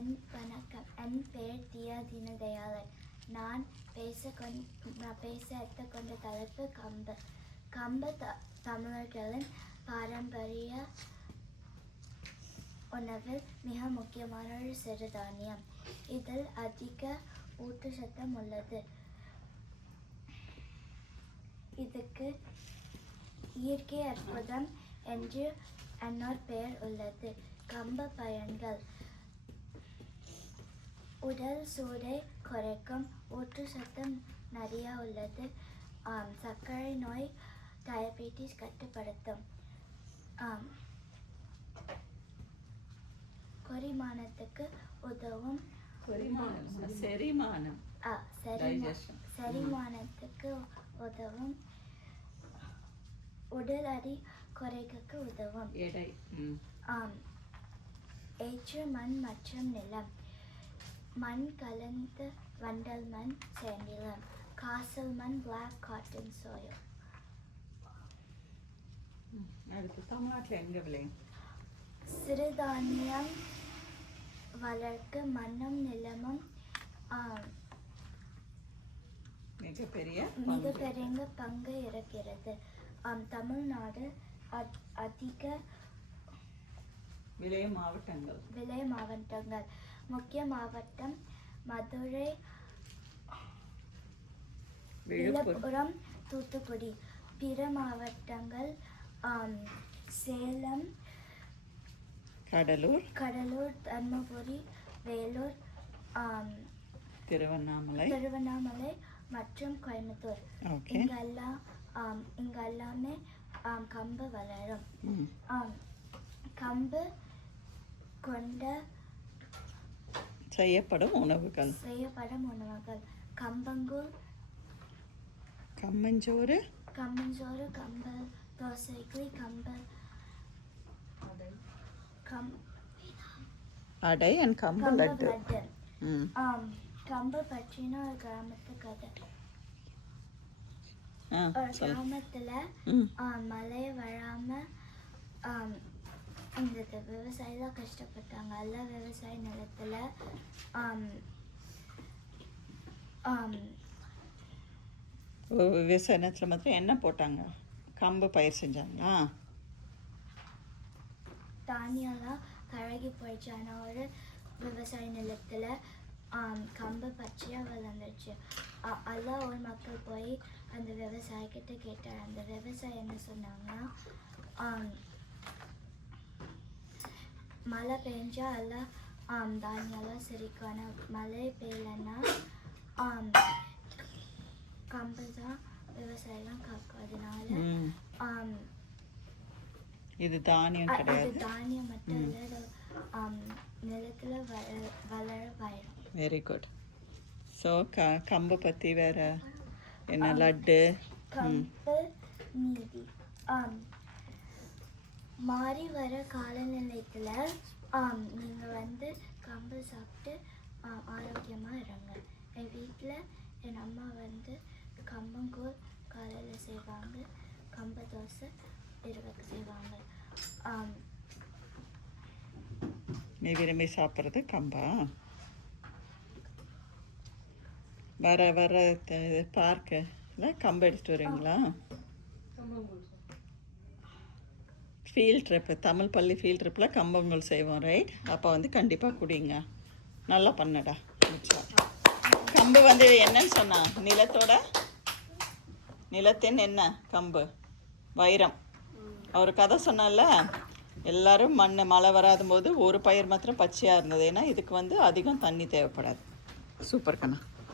வணக்கம். என் பெயர் தியா தீனதயாளன். நான் பேச எடுத்துக்கொண்ட தலைப்பு கம்பு. கம்பு தமிழர்களின் பாரம்பரிய உணவில் மிக முக்கியமான ஒரு சிறுதானியம். இதில் அதிக ஊட்டச்சத்து உள்ளது. இதுக்கு இயற்கை அற்புதம் என்று இன்னொரு பெயர் உள்ளது. கம்பு பயன்கள்: உடல் சூடை குறைக்கும், ஊட்டச்சத்து நிறைய உள்ளது, சர்க்கரை நோய் டயபெட்டிஸ் கட்டுப்படுத்தும், செரிமானத்துக்கு உதவும், செரிமானத்துக்கு உதவும், உடல் எடை குறைக்க உதவும். ஏற்ற மண் மற்றும் நிலம்: மண் கலந்த வண்டல் மண், செந்நிலம், காசல் மண், பிளாக் காட்டன் சாயில். அடுத்து தமிழ்நாட்டில் எங்கே விளையும்? சிறுதானியம் வளர்க்க மண்ணும் நிலமும் மிகப்பெரிய பங்கு இருக்கிறது. தமிழ்நாடு அதிக விளைய மாவட்டங்கள்: முக்கிய மாவட்டம் மதுரை, விழுப்புரம், தூத்துக்குடி. பிற மாவட்டங்கள் சேலம், கடலூர், தர்மபுரி, வேலூர், திருவண்ணாமலை மற்றும் கோயம்புத்தூர். இங்கெல்லாமே கம்பு வளரும். கம்பு கொண்ட செய்யப்படும் உணவுகள்: கம்பங்கூழ், கம்மஞ்சோறு, கம்பு தோசைக்கு, அடை and கம்பு லட்டு. கம்பு பற்றின ஒரு கிராமத்து கதை. ஒரு கிராமத்துல மழை வராம இந்த விவசாயிலாம் கஷ்டப்பட்டாங்க. எல்லா விவசாய நிலத்துல விவசாய நிலத்துல மாத்திரம் என்ன போட்டாங்க? கம்பு பயிர் செஞ்சாங்களா? தானியம்லாம் கழகி போயிடுச்சு. ஆனால் ஒரு விவசாய நிலத்துல கம்பு பச்சையாக வளர்ந்துருச்சு. எல்லாம் ஊர் மக்கள் போய் அந்த விவசாயிக்கிட்ட கேட்டார். அந்த விவசாயி என்ன சொன்னாங்கன்னா, மழை பெஞ்சா எல்லாம் தானியெல்லாம் செரிக்கும். ஆனால் மழை பெய்யலைன்னா கம்பு தான் விவசாயம்லாம் காக்கும். அதனால இது தானியம் கிடையாது. தானியம் மட்டும் இல்லை, நிலத்துல வளர பயிரும். Very good. ஸோ கம்பு பற்றி வேற என்ன? லட்டு, கம்பு நீதி. மாறி வர காலநிலையத்தில் நீங்கள் கம்பு சாப்பிட்டு ஆரோக்கியமாக இருங்க. என் வீட்டில் என் அம்மா கம்பங்கூழ் காலையில் செய்வாங்க, கம்பு தோசை இரவுக்கு செய்வாங்க. நீ விரும்பி சாப்பிட்றது கம்பா? வர பார்க்கில் கம்பு எடுத்துகிட்டு வரீங்களா? ஃபீல்ட் ட்ரிப்பு, தமிழ் பள்ளி ஃபீல்ட் ட்ரிப்பில் கம்பங்கூழ் செய்வோம், ரைட்? அப்போ கண்டிப்பாக குடிங்க. நல்லா பண்ணடா. கம்பு என்னன்னு சொன்னா? நிலத்தின் என்ன? கம்பு வைரம். அவர் கதை சொன்னால, எல்லாரும் மழை வராத போது ஒரு பயிர் மாத்திரம் பச்சையாக இருந்தது. ஏன்னா இதுக்கு அதிகம் தண்ணி தேவைப்படாது. சூப்பர் கண்ணா.